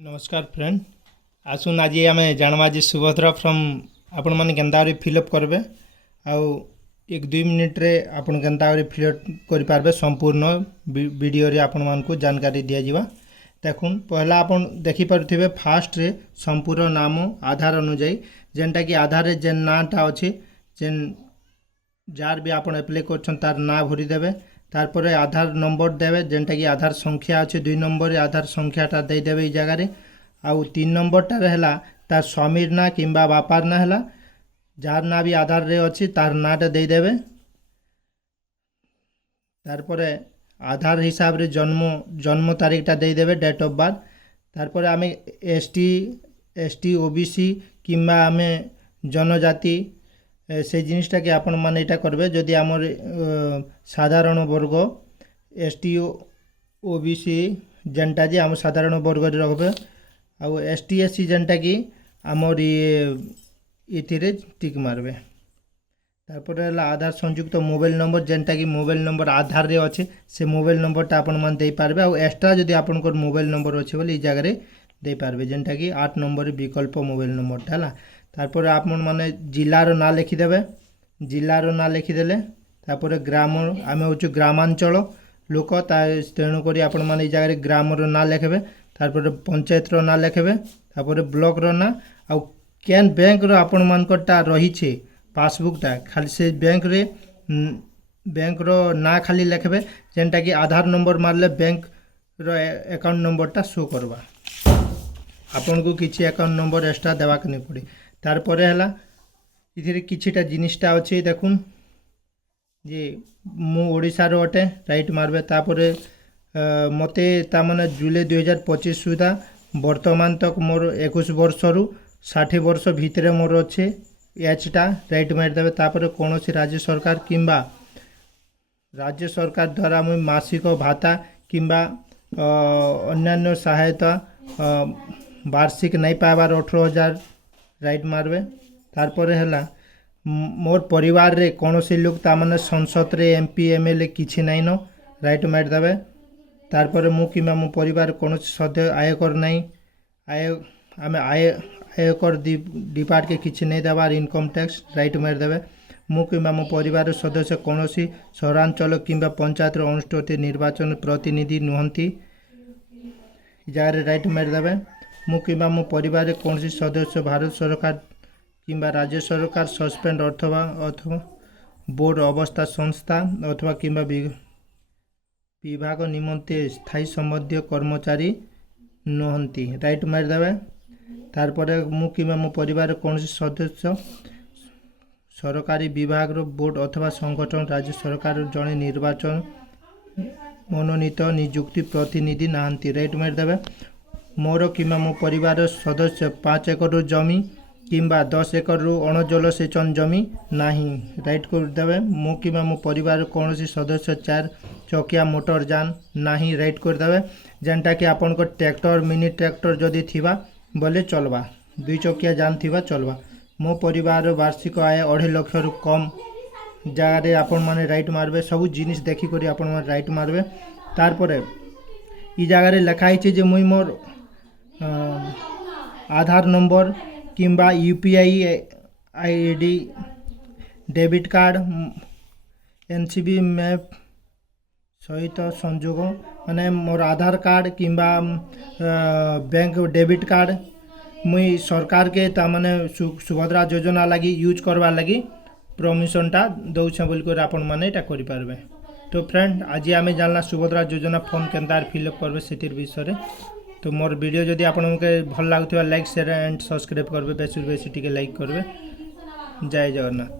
नमस्कार फ्रेंड आसुन आज आम जानवा जे सुभद्रा फ्रॉम आपण मैंने केन्ता फिलअप करबे आउ एक दुई मिनिट रे आपण केन्ता फिलअप कर पारबे संपूर्ण वीडियो रे आपण मानकु जानकारी दिया जिवा। देखुन पहला आपण देखि पारुथिबे फास्ट रे संपूर्ण नाम आधार अनुଯାयी जेनटा कि आधार रे जेन नाटा अछि जेन जार भी आपण अप्लाई करछन तार ना भरी देबे तारपरे आधार नंबर देवे जेनटा कि आधार संख्या अच्छे 2 नंबर आधार संख्याटा दे देवे ई जगह आउ 3 नंबरटा रहला तार स्वामीर ना किंबा बापार ना हला जार ना भी आधार रे अच्छी तार नाटा दे देवे। तारपरे आधार हिसाब रे जन्म तारीखटा दे देवे डेट ऑफ बर्थ। तारपरे आमे एसटी ओबीसी किंबा आमे जनजाति से जिनिसटा कि आपण माने एटा करबे जदि आमर साधारण वर्ग एसटी ओबीसी जेनटा जे आम साधारण वर्ग रे रखबे आउ एसटी एससी जेनटा कि आमर इथिरे टिक मारबे। तारपर आधार संयुक्त मोबाइल नंबर जेनटा कि मोबाइल नंबर आधार रे अच्छे से मोबाइल नंबरटा आपण मान दे पारबे आउ एक्स्ट्रा जदि आपनकर मोबाइल नंबर अच्छे बोले ई जगह रे दे पारबे जेनटा कि 8 नंबर विकल्प मोबाइल नंबरटा हला। तारपर आपण माने जिल्लार ना लिखिदेवे जिल्लार ना लिखिदेले तारपर ग्राम आमे होचु ग्रामांचल लोक तेणुक आपण माने ई जगह ग्रामर ना लिखबे तारपर पंचायत रो ना लिखबे तारपर ब्लॉक रो ना आ केन बैंक रो आपण मानकटा रही छे पासबुकटा खाली से बैंक रो ना खाली लिखबे जेनटा कि आधार नंबर मारले बैंक रो अकाउंट नंबरटा शो करबा आपन को किछि अकाउंट नंबर एक्स्ट्रा देवा के नहीं पड़े। तारपरे हला इथिरे किछिटा जिनिसटा अछि देखुन जे मु ओडिसा रो अटे राइट मारबे तापरे मते ता माने जुलाई 2025 सुधा वर्तमान तक मोर 21 वर्ष रु 60 वर्ष भितरे मोर अच्छे एचटा राइट मार देबे। तापरे कोनोसी राज्य सरकार किंबा राज्य सरकार द्वारा मु मासिक भाता किंबा अन्यान्य सहायता वार्षिक नहीं पाइबार 18,000 राइट मारबे। तारपरे हला मोर परिवार रे कोनोसी लोक ता माने संसद रे एमपी एमएलए किछि नहीं न राइट मार देबे। तारपरे मु किमा मो परिवार कोनोसी सदस्य आयकर नहीं आमे आयकर डिपार्ट के किछि नहीं देबार इनकम टैक्स राइट मार देबे। मु किमा मो परिवार सदस्य कोनोसी सहरांचल किंबा पंचायत रे अनुष्ठित निर्वाचन प्रतिनिधि नुहंती जार राइट मार देबे। मु किंबा मो परिवार कौन सदस्य भारत सरकार किंबा राज्य सरकार सस्पेंड अथवा बोर्ड अवस्था संस्था अथवा किंबा विभाग निमंते स्थायी संबंधी कर्मचारी नहंती राइट मार देबे। तारपरे मु किंबा मो परिवार कौन सदस्य सरकारी विभाग रो बोर्ड अथवा संगठन राज्य सरकार जड़े निर्वाचन मनोनीत नियुक्ति प्रतिनिधि नहांती राइट मार देबे। मोर किंबा मो परिवार सदस्य 5 एकड़ जमी किंबा 10 एकड़ अणजल सेचन जमी नाही राइट कर देबे। मो किंबा मो परिवार कौन सदस्य 4 चकिया मोटर जान नाही राइट कर देबे जेनटा कि आपन को ट्रैक्टर मिनी ट्रैक्टर जदि थिबा बोले चलबा 2 चकिया जान थिबा चलबा। मो परिवार वार्षिक आय 2.5 लाख रु कम जगह रे आपन माने राइट मारबे सब जिनिस देखि करी आपन माने राइट मारबे। तारपरे ई जगह रे लिखाई छै जे मुई मोर आधार नंबर किंबा UPI ID debit card NCB map सहित संजोग माने मोर आधार कार्ड किंबा बैंक डेबिट कार्ड मुई सरकार के ता माने सुभद्रा योजना लगी यूज करवा लगी परमिशनटा दउछ बोल कर आपन माने एटा करि पारबे। तो फ्रेंड आज आमे जानला सुभद्रा योजना फॉर्म केनतार फिलअप करबे सेतिर विषय। तो मोर वीडियो जदि आपनके भल लागुथिबा लाइक शेयर एंड सब्सक्राइब करबे बेसी टिके लाइक करबे। जय जगन्नाथ।